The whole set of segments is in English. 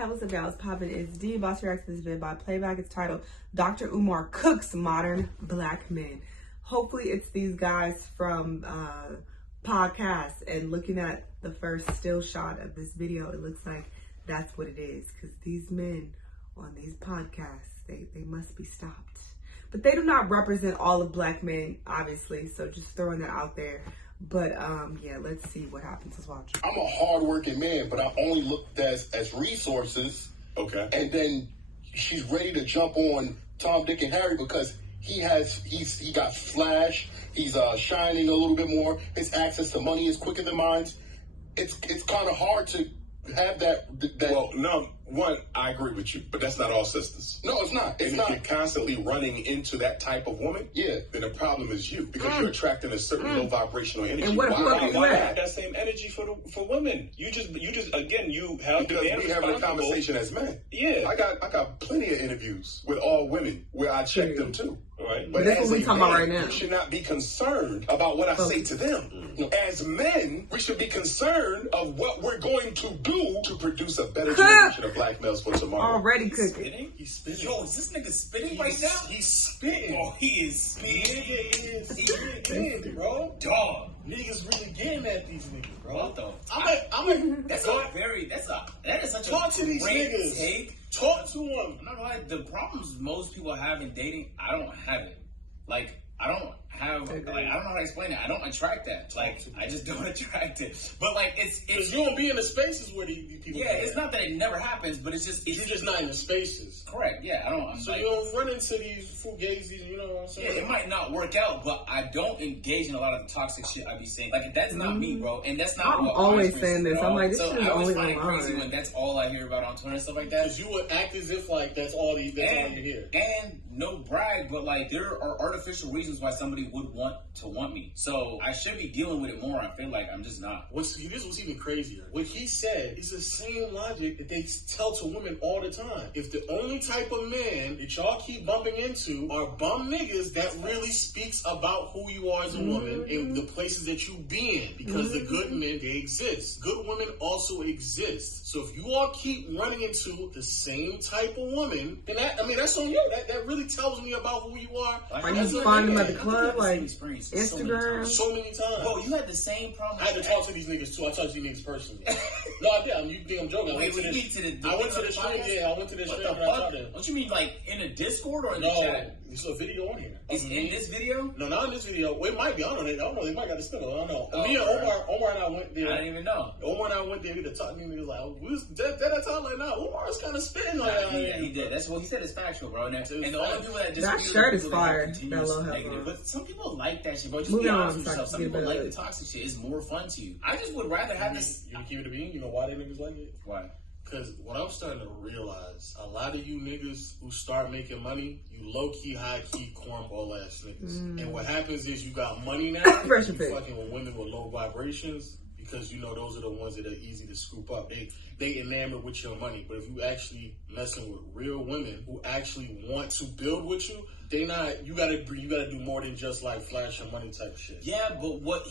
Hey, what's up, y'all? It's poppin'. It's D. Boss reacts to this video by Playback. It's titled Dr. Umar Cooks Modern Black Men. Hopefully it's these guys from podcasts, and looking at the first still shot of this video, it looks like that's what it is, because these men on these podcasts, they must be stopped. But they do not represent all of black men, obviously, so just throwing that out there. But yeah, let's see what happens. Let's watch. I'm a hardworking man, but I only looked as resources. Okay. And then she's ready to jump on Tom, Dick, and Harry because he got flash. He's shining a little bit more. His access to money is quicker than mine. It's kind of hard to have that. Well, no, one, I agree with you, but that's not all sisters. No, it's not. It's and not. If you're constantly running into that type of woman, then the problem is you, because you're attracting a certain low vibrational energy. And what why is not that? have that same energy for women? You just again, you have because we having a conversation as men. Yeah, I got plenty of interviews with all women where I check them too. Right. But that's what we're talking about right now. You should not be concerned about what I say to them. You know, as men, we should be concerned of what we're going to do to produce a better generation of black males for tomorrow. Already cooking. He's spitting. Yo, is this nigga spitting right now? He's spitting. Oh, he is spitting. He's really getting, bro. Dog. Niggas really getting at these niggas, bro. What the? That is such Talk a to these great niggas. take. Talk to them. I'm not gonna lie, the problems most people have in dating, I don't have it. Like, I don't know how to explain it. I don't attract that. Like, I just don't attract it. But like, it's Because you don't be in the spaces where these people. yeah, it's not that it never happens, but it's You're just not in the spaces. correct. Yeah, So you don't run into these fugazis, you know what I'm saying? Yeah, it might not work out, but I don't engage in a lot of the toxic shit I be saying. Like, that's not me, bro, and that's not. I'm what always my saying this. I'm like, this so shit is I always only find it crazy online. when that's all I hear about on Twitter and stuff like that. Because you would act as if like that's all you hear. And no brag, but like there are artificial reasons why somebody would want me. So I should be dealing with it more. I feel like I'm just not. This was even crazier. What he said is the same logic that they tell to women all the time. If the only type of man that y'all keep bumping into are bum niggas, that really speaks about who you are as a woman and the places that you be in. Because the good men, they exist. Good women also exist. So if you all keep running into the same type of woman, then that's on you. That really tells me about who you are. Are you finding them at the club, like Instagram? So many times. Bro, you had the same problem. I had to talk to these niggas too. I talked to these niggas personally. No, I did. You think I'm joking? I went to the stream. Yeah, I went to the stream and I talked to them. What you mean, like in a Discord or in the No, chat? there's a video on here. It's in this video? No, not in this video. Well, it might be. I don't know. They might got the spindle. I don't know. Oh, Me and Omar and I went there. I didn't even know. Omar and I went there to talk to him. He was like, we was dead at that time. Like, nah, Omar's kind of spitting. Like, he did. That's what he said is factual, bro. And the only people that just That shirt is fire. That low hat. But some people like that shit, bro. Just Moving be on, honest with yourself. Some people like the it. toxic shit. It's more fun to you. I just would rather have this. You keep it to me. You know why they niggas like it? Why? Because what I'm starting to realize, a lot of you niggas who start making money, you low-key, high-key, cornball ass niggas. And what happens is you got money now, you fucking with women with low vibrations, because you know those are the ones that are easy to scoop up. They enamored with your money. But if you actually messing with real women who actually want to build with you, you gotta do more than just like flash your money type shit. Yeah, but what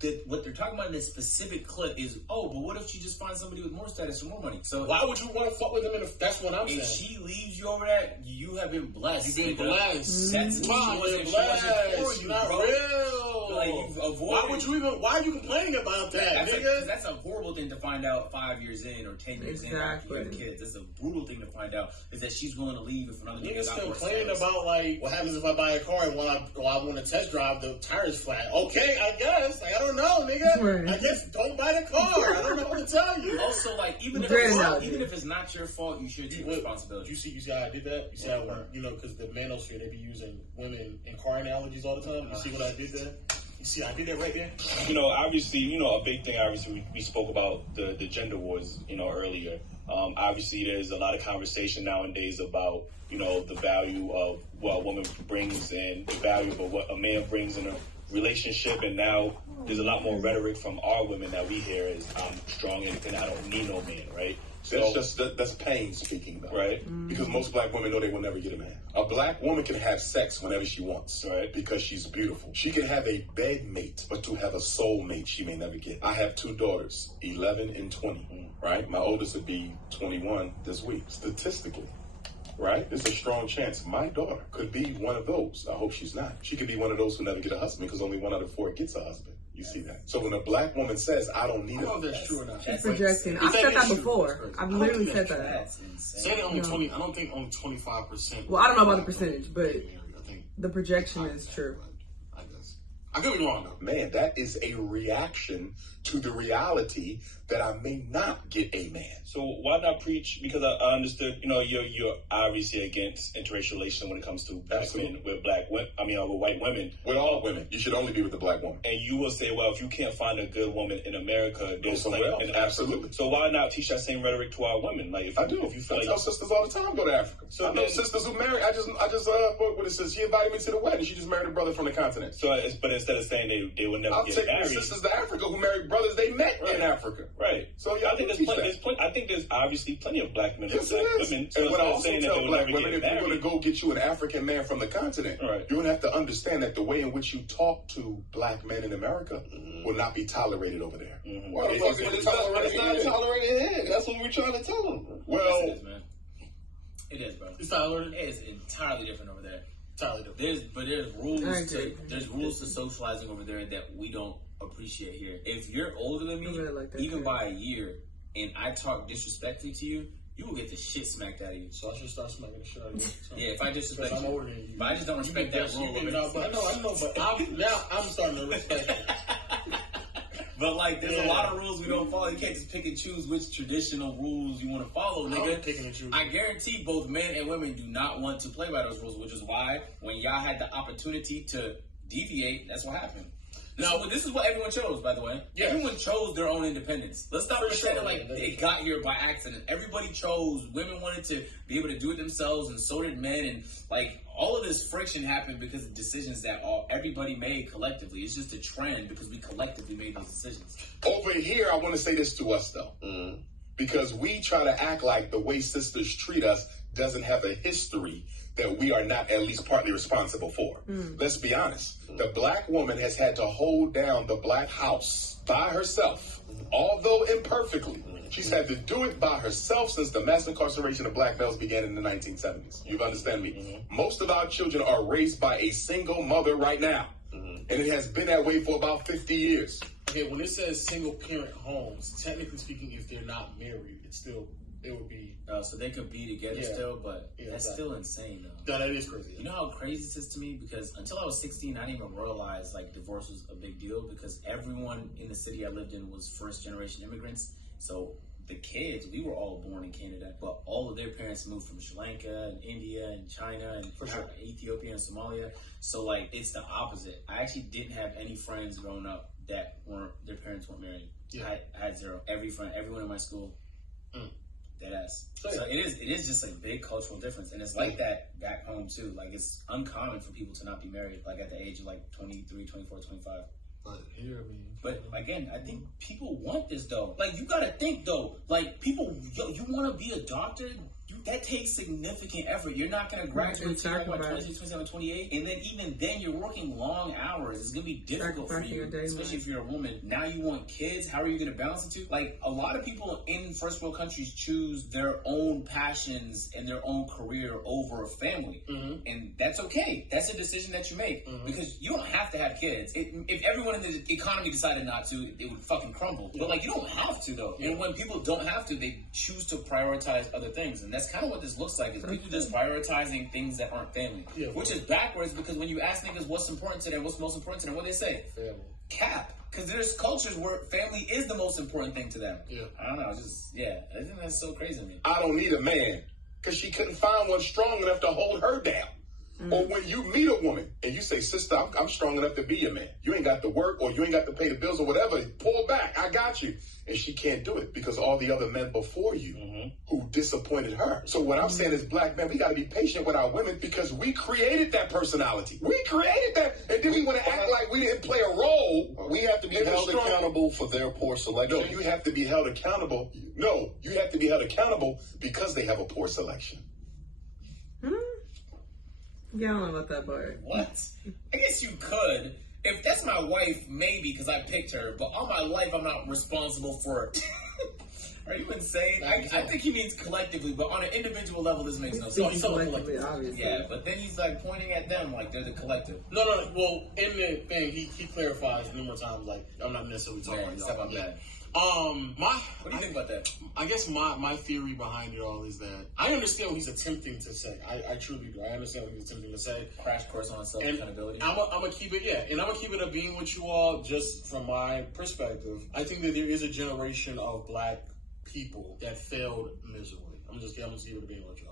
they're talking about in this specific clip is, but what if she just finds somebody with more status or more money? So why would you want to fuck with them? That's what I'm saying. If she leaves you over that, you have been blessed. You've been blessed. That's why you've been blessed. Not bro. real. Like you've avoided. Why are you complaining about that, nigga? That's a horrible thing to find out 5 years in or 10 years in after you have kids. That's a brutal thing to find out. Is that she's willing to leave if another nigga got more complaining status. about like what happens if I buy a car and when I want to test drive the tires flat. Okay, I guess. Like, I don't know, nigga. I guess don't buy the car. I don't know what to tell you. Also, like even if it's not your fault, you should take responsibility. You see how I did that? You see how because the manosphere they be using women in car analogies all the time. You see what I did there? You see, I did that right there. Obviously, a big thing. Obviously, we spoke about the gender wars, earlier. Obviously, there's a lot of conversation nowadays about, the value of what a woman brings and the value of what a man brings in a relationship. And now there's a lot more rhetoric from our women that we hear is, I'm strong and I don't need no man, right? That's pain speaking, though. Right. Because most black women know they will never get a man. A black woman can have sex whenever she wants, right? Because she's beautiful. She can have a bed mate, but to have a soul mate, she may never get. I have 2 daughters, 11 and 20, right? My oldest would be 21 this week. Statistically, right? There's a strong chance my daughter could be one of those. I hope she's not. She could be one of those who never get a husband because only 1 out of 4 gets a husband. You see that? So when a black woman says, I don't need I don't know if that's true or not. She's projecting. I've said that before. I've literally said that. That's insane. Saying only 20, I don't think only 25%. Well, I don't know about the percentage, but I think the projection is true. I guess. I could be wrong, though. Man, that is a reaction to the reality that I may not get a man. So why not preach? Because I understood, you're obviously against interracial relations when it comes to black men with black women. With white women. With all women, you should only be with the black woman. And you will say, well, if you can't find a good woman in America, Go somewhere else. Absolutely. So why not teach that same rhetoric to our women? Like, I tell sisters all the time go to Africa. So I know sisters who marry. I just what it says. She invited me to the wedding. She just married a brother from the continent. But instead of saying they will never I'll get take married, sisters to Africa who married brothers they met in Africa. Right. So yeah, I think there's obviously plenty of black men yes, and black women. And what I also saying tell that black women, if you're going to go get you an African man from the continent, right, you're going to have to understand that the way in which you talk to black men in America will not be tolerated over there. Mm-hmm. Well, it's not tolerated here. That's what we're trying to tell them. Well, yes, it is, man. It is, bro. It's tolerated. It is entirely different over there. Entirely different. There's rules to socializing over there that we don't appreciate here. If you're older than me, even by a year, and I talk disrespectfully to you, you will get the shit smacked out of you. So I should start smacking the shit out of you. Yeah, if I disrespect I'm you. older than you. But I just don't respect that rule. I know, but I'm starting to respect it. But there's a lot of rules we don't follow. You can't just pick and choose which traditional rules you want to follow, nigga. I'm picking and choosing. I guarantee both men and women do not want to play by those rules, which is why when y'all had the opportunity to deviate, that's what happened. Now, this is what everyone chose, by the way. Yeah. Everyone chose their own independence. Let's not pretend they got here by accident. Everybody chose. Women wanted to be able to do it themselves, and so did men. And all of this friction happened because of decisions that everybody made collectively. It's just a trend because we collectively made those decisions. Over here, I want to say this to us, though. Mm-hmm. Because we try to act like the way sisters treat us doesn't have a history that we are not at least partly responsible for. Let's be honest. The black woman has had to hold down the black house by herself, although imperfectly. She's had to do it by herself since the mass incarceration of black males began in the 1970s. You understand me? Most of our children are raised by a single mother right now. And it has been that way for about 50 years. Okay, when it says single parent homes, technically speaking, if they're not married, it would be... so they could be together still, but that's still insane, though. No, that is crazy. You know how crazy this is to me? Because until I was 16, I didn't even realize, divorce was a big deal because everyone in the city I lived in was first-generation immigrants. So the kids, we were all born in Canada, but all of their parents moved from Sri Lanka and India and China and Ethiopia and Somalia. So, it's the opposite. I actually didn't have any friends growing up that their parents weren't married. Yeah. I had zero. Everyone in my school... Deadass. So it is just a big cultural difference, and it's like that back home too. It's uncommon for people to not be married, at the age of 23, 24, 25. But here, But again, I think people want this though. You gotta think though. People, you want to be a doctor. That takes significant effort. You're not going to graduate until 26, 27, 28. And then even then, you're working long hours. It's going to be difficult for you, especially if you're a woman. Now you want kids. How are you going to balance the two? A lot of people in first world countries choose their own passions and their own career over a family. Mm-hmm. And that's okay. That's a decision that you make because you don't have to have kids. If everyone in the economy decided not to, it would fucking crumble. Yeah. But you don't have to though. Yeah. And when people don't have to, they choose to prioritize other things. And that's kind of what this looks like, is people just prioritizing things that aren't family. Yeah, which is backwards because when you ask niggas what's important to them, what's most important to them, what do they say? Family. Cap. Because there's cultures where family is the most important thing to them. Yeah. I don't know. I think that's so crazy to me. I don't need a man because she couldn't find one strong enough to hold her down. Or when you meet a woman and you say, sister, I'm strong enough to be your man. You ain't got to work or you ain't got to pay the bills or whatever. Pull back. I got you. And she can't do it because all the other men before you who disappointed her. So what I'm saying is, black men, we got to be patient with our women because we created that personality. We created that, and then we want to act like we didn't play a role. We have to be held accountable for their poor selection. No, you have to be held accountable. No, you have to be held accountable because they have a poor selection. Yeah, I don't know about that part. What? I guess you could. If that's my wife, maybe, because I picked her. But all my life, I'm not responsible for it. Are you insane? I think he means collectively, but on an individual level, this makes no sense. So collectively, obviously. Yeah, but then he's like pointing at them like they're the collective. No. Well, in the thing, he clarifies numerous times, like, I'm not necessarily talking about Step on that. What do you think about that? I guess my theory behind it all is that I understand what he's attempting to say. I truly do. I understand what he's attempting to say. Crash course on self-accountability. I'm gonna keep it, and I'm gonna keep it a being with you all just from my perspective. I think that there is a generation of black people that failed miserably. I'm just keep it a being with y'all.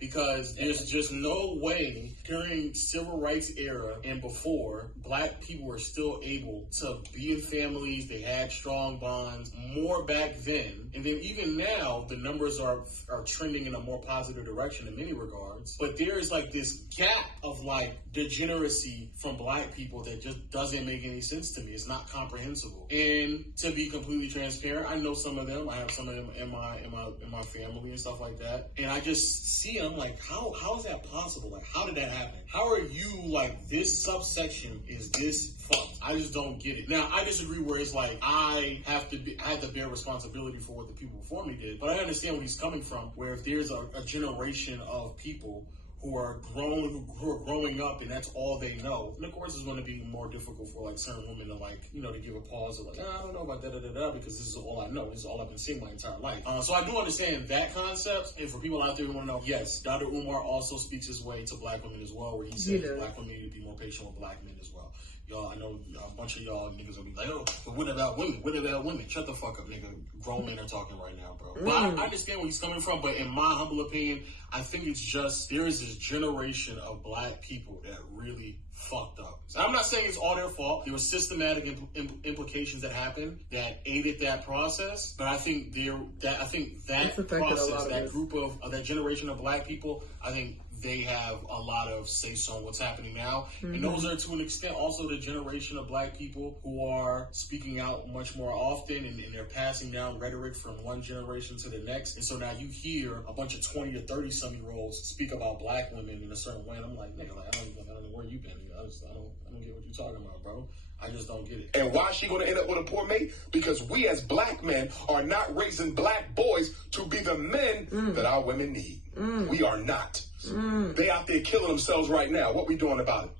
Because there's just no way during civil rights era and before, black people were still able to be in families. They had strong bonds more back then. And then even now, the numbers are trending in a more positive direction in many regards. But there is like this gap of like degeneracy from black people that just doesn't make any sense to me. It's not comprehensible. And to be completely transparent, I know some of them. I have some of them in my family and stuff like that. And I just see them like, how is that possible? Like, how did that happen? How are you like this subsection is this fucked? I just don't get it. Now, I disagree where it's like I had to bear responsibility for what the people before me did. But I understand where he's coming from, where if there's a generation of people who are growing up and that's all they know. And of course it's going to be more difficult for like certain women to like, to give a pause of like, I don't know about da because this is all I know. This is all I've been seeing my entire life. So I do understand that concept. And for people out there who want to know, yes, Dr. Umar also speaks his way to black women as well, where he says black women need to be more patient with black men as well. Y'all, I know a bunch of y'all niggas will be like, oh, but what about women? What about women? Shut the fuck up, nigga. Grown men are talking right now, bro. But I understand where he's coming from, but in my humble opinion, I think it's just, there is this generation of black people that really fucked up. I'm not saying it's all their fault. There were systematic implications that happened that aided that process, but I think that process, that group of that generation of black people, I think they have a lot of say-so on what's happening now. And those are, to an extent, also the generation of black people who are speaking out much more often, and they're passing down rhetoric from one generation to the next. And so now you hear a bunch of 20 or 30-some-year-olds speak about black women in a certain way, and I'm like, nigga, like, I don't know where you been. I don't get what you're talking about, bro. I just don't get it. And why is she going to end up with a poor mate? Because we as black men are not raising black boys to be the men that our women need. We are not. They out there killing themselves right now. What we doing about it?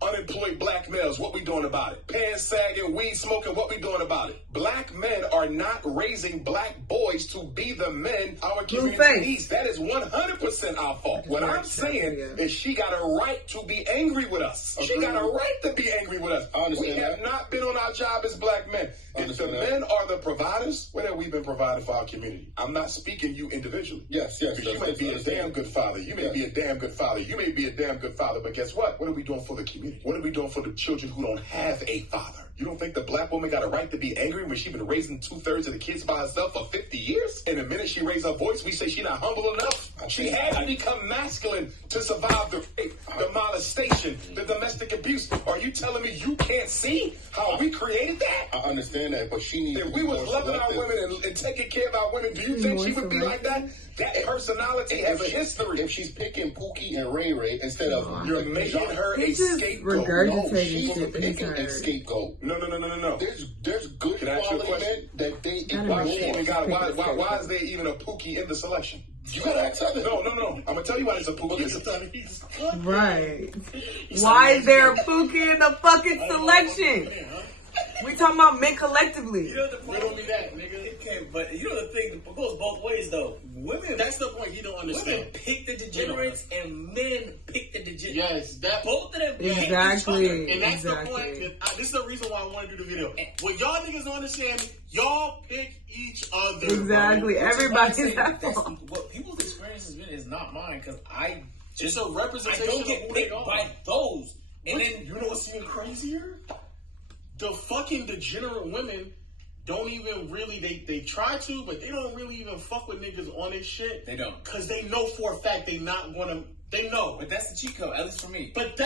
Unemployed black males, what we doing about it? Pants sagging, weed smoking, what we doing about it? Black men are not raising black boys to be the men our community needs. That is 100% our fault. What I'm saying is she got a right to be angry with us. She got a right to be angry with us. We have not been on our job as black men. If the men are the providers, what have we been providing for our community? I'm not speaking you individually. Yes. Because you may be a damn good father. You may be a damn good father. You may be a damn good father, but guess what? What are we doing for the community? What are we doing for the children who don't have a father? You don't think the black woman got a right to be angry when she's been raising 2/3 of the kids by herself for 50 years? And the minute she raised her voice, we say she's not humble enough. She had to become masculine to survive the rape, the molestation, the domestic abuse. Are you telling me you can't see how we created that? I understand that, but she needs If we was loving our women and taking care of our women, do you think she would be like that? That personality has a history. If she's picking Pookie and Ray Ray instead of you're making her a scapegoat. Regurgitating she's shit that he's picking a heard. scapegoat. No. There's good Can I ask you a quality question? men that they Why is there even a Pookie in the selection? You gotta ask her. No. I'm gonna tell you why there's a Pookie. Right. Why is there a Pookie in the fucking selection? We talking about men collectively. You know the problem with that, nigga. Okay, but you know the thing, it goes both ways though. Women, That's the point he don't understand. women pick the degenerates and men pick the degenerates. Yes, that Both of them pick each Exactly. other. And that's the point. This is the reason why I want to do the video. What y'all niggas don't understand, y'all pick each other. Exactly. Bro. Everybody's What people's experience has been is not mine because I It's a representation don't of get who they picked are. by those. And then You know what's even crazier? The fucking degenerate women don't even really, they try to, but they don't really even fuck with niggas on this shit. They don't. Because they know for a fact they not gonna, they know. But that's the cheat code, at least for me. But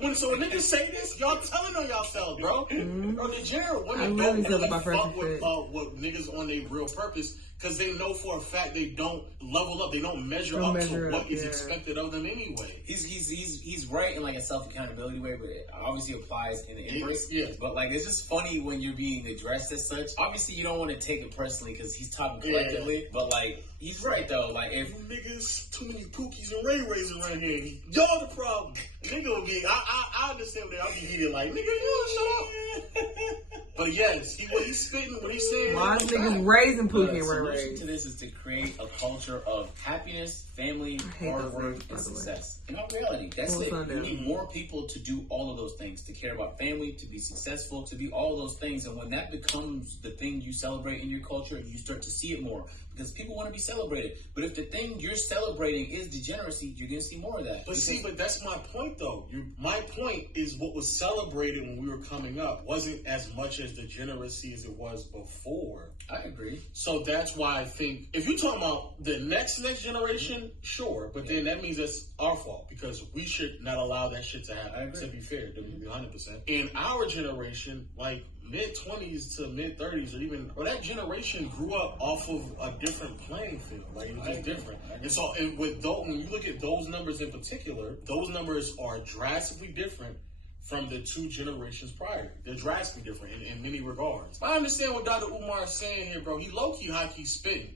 when niggas say this, y'all telling on yourselves, bro. Bro, the general women don't really fuck with niggas on their real purpose because they know for a fact they don't level up. They don't measure up to what is expected of them anyway. He's right in like a self accountability way, but it obviously applies in the inverse. Yeah. But like it's just funny when you're being addressed as such. Obviously, you don't want to take it personally because he's talking collectively. But like he's right though. Like if you niggas too many Pookies and Ray Rays around here, y'all the problem. Nigga will be. I understand that. I'll be heated like nigga, you shut up. But yes, what he's spitting, what he's saying. Why niggas raising Pookie and Ray Ray? The solution to this is to create a culture of happiness, family, hard work, and success. In all reality, that's it. You need more people to do all of those things, to care about family, to be successful, to be all of those things. And when that becomes the thing you celebrate in your culture, you start to see it more because people want to be celebrated. But if the thing you're celebrating is degeneracy, you're going to see more of that. But that's my point, though. My point is what was celebrated when we were coming up wasn't as much as degeneracy as it was before. I agree. So that's why I think if you're talking about the next generation, sure, but then that means that's our fault because we should not allow that shit to happen. To be fair, to be 100%. In our generation, like mid-20s to mid-30s, or that generation grew up off of a different playing field. Like it was just different. And so, when you look at those numbers in particular, those numbers are drastically different from the two generations prior. They're drastically different in many regards. I understand what Dr. Umar is saying here, bro. He low-key, high-key spitting.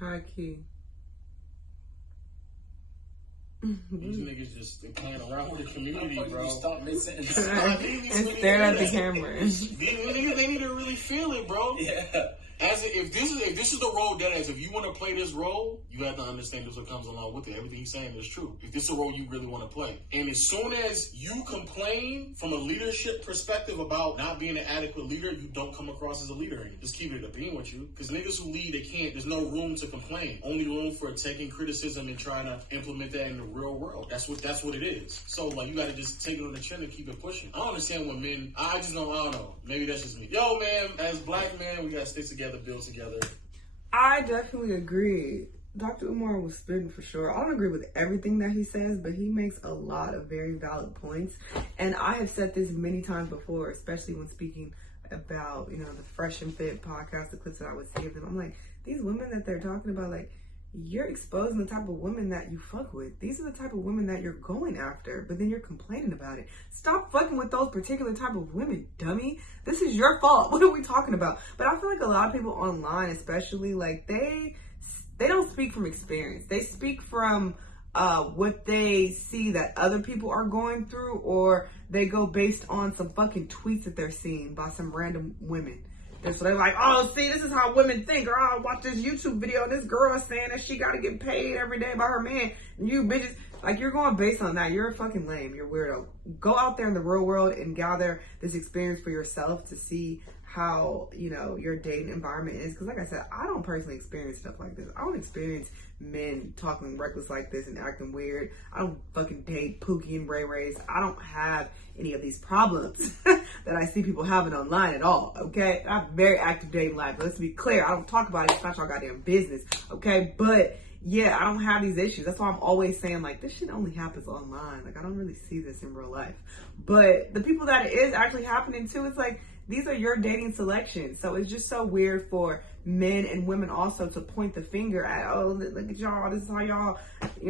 High-key. These niggas just playing around with the community, bro. Stop mid-sentence. And stare at the camera. These niggas, they need to really feel it, bro. Yeah. If this is the role that is, if you want to play this role, you have to understand this what comes along with it. Everything he's saying is true. If this is a role you really want to play. And as soon as you complain from a leadership perspective about not being an adequate leader, you don't come across as a leader anymore. Just keep it at being with you. Because niggas who lead, they can't, there's no room to complain. Only room for taking criticism and trying to implement that in the real world. That's what it is. So like you gotta just take it on the chin and keep it pushing. I don't understand when men, I don't know. Maybe that's just me. Yo man, as black men, we gotta stick together, build together. I definitely agree. Dr. Umar was spitting for sure. I don't agree with everything that he says, but he makes a lot of very valid points. And I have said this many times before, especially when speaking about, the Fresh and Fit podcast, the clips that I would give them. I'm like, these women that they're talking about, like, you're exposing the type of women that you fuck with. These are the type of women that you're going after, but then you're complaining about it. Stop fucking with those particular type of women, dummy. This is your fault. What are we talking about? But I feel like a lot of people online, especially, like, they don't speak from experience. They speak from what they see that other people are going through, or they go based on some fucking tweets that they're seeing by some random women. And so they're like, oh, see, this is how women think. Or I watch this YouTube video and this girl is saying that she got to get paid every day by her man. And you bitches, like, you're going based on that. You're a fucking lame. You're a weirdo. Go out there in the real world and gather this experience for yourself to see how, your dating environment is. Because like I said, I don't personally experience stuff like this. I don't experience men talking reckless like this and acting weird. I don't fucking date Pookie and Ray Rays. I don't have any of these problems that I see people having online at all, okay? I have a very active dating life. Let's be clear. I don't talk about it. It's not your goddamn business, okay? But yeah, I don't have these issues. That's why I'm always saying, like, this shit only happens online. Like, I don't really see this in real life. But the people that it is actually happening to, it's like, these are your dating selections. So it's just so weird for men and women also to point the finger at, oh, look at y'all, this is how y'all,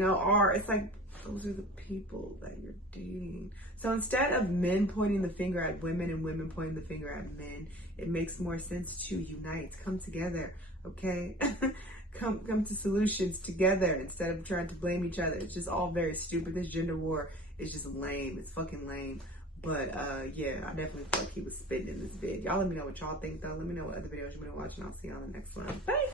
are. It's like, those are the people that you're dating. So instead of men pointing the finger at women and women pointing the finger at men, it makes more sense to unite, come together, okay? Come to solutions together instead of trying to blame each other. It's just all very stupid. This gender war is just lame. It's fucking lame. But yeah, I definitely feel like he was spitting in this vid. Y'all let me know what y'all think though. Let me know what other videos you've been watching. I'll see you on the next one. Bye.